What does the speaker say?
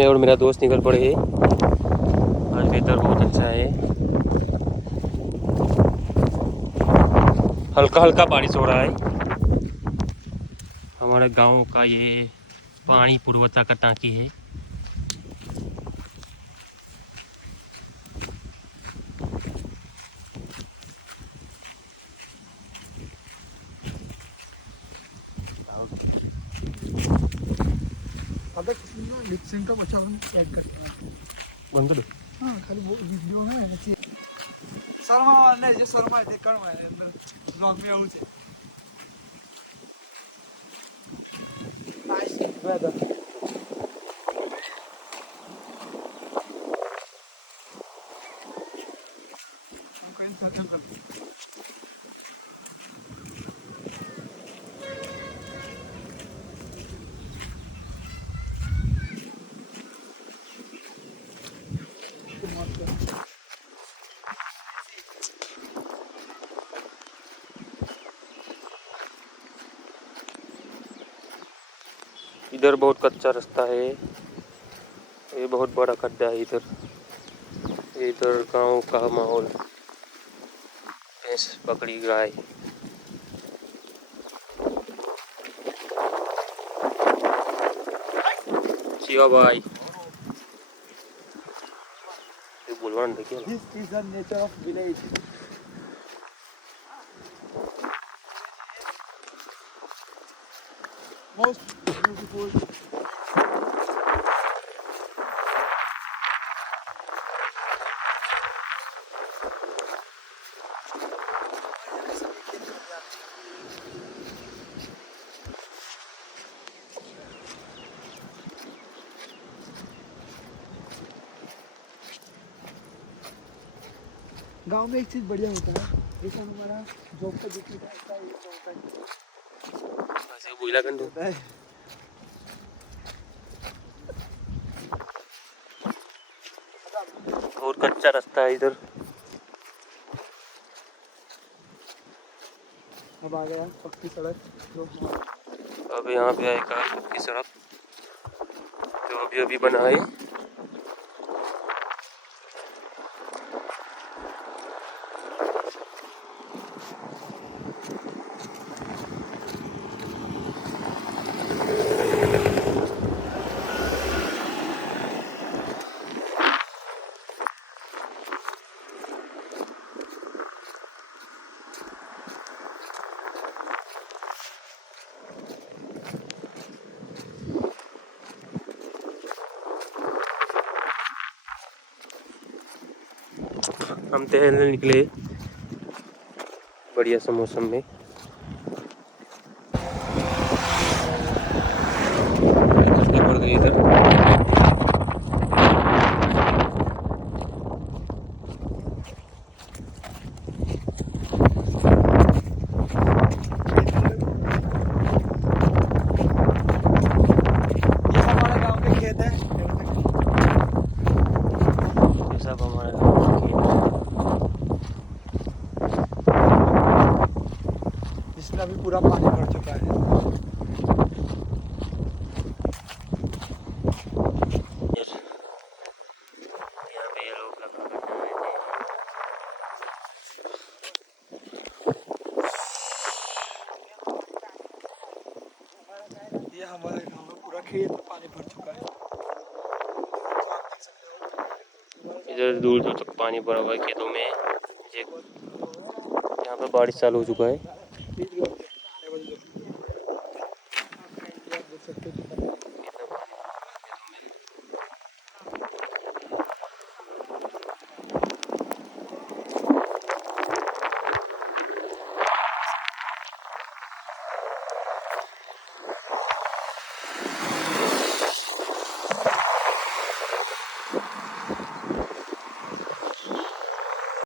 मैं और मेरा दोस्त निकल पड़े हैं। आज वेदर बहुत अच्छा है, हल्का हल्का बारिश हो रहा है। हमारे गांव का ये पानी पुरवठा का टांकी है। लिपसिंग का बच्चा हम ऐड करते हैं। बंद दो। हाँ खाली वो वीडियो में ऐसी शर्मा वाले जो शर्मा देखकर मैं अंदर ब्लॉग में आऊँ से नाइस वेदर हम कहीं सर्कल करते हैं। इधर बहुत कच्चा रास्ता है, ये बहुत बड़ा खड्डा है इधर। इधर गांव का माहौल, भैंस बकरी गाय। शिवा भाई ये बोलवान देखिए। This is the nature of village. Most beautiful. गांव में एक चीज बढ़िया होता है, जैसे हमारा जॉब का जितना ऐसा ही होता है। ऐसे बोला कर दो। होता है और कच्चा रास्ता है इधर। अब आ गया पक्की सड़क जो अब यहाँ पे आएगा पक्की सड़क जो अभी अभी बना है। हम टहलने निकले बढ़िया सा मौसम में। पड़ गई इधर। ये हमारे गांव के खेत है। ये सब हमारे गाँव के इसमें अभी पूरा पानी भर चुका है। यहाँ पे ये लोग लगा बैठे हैं। ये हमारे गांव में पूरा खेत में पानी भर चुका है। इधर दूर दूर तक पानी भरा हुआ है खेतों में। यहाँ पर बारिश चालू हो चुका है।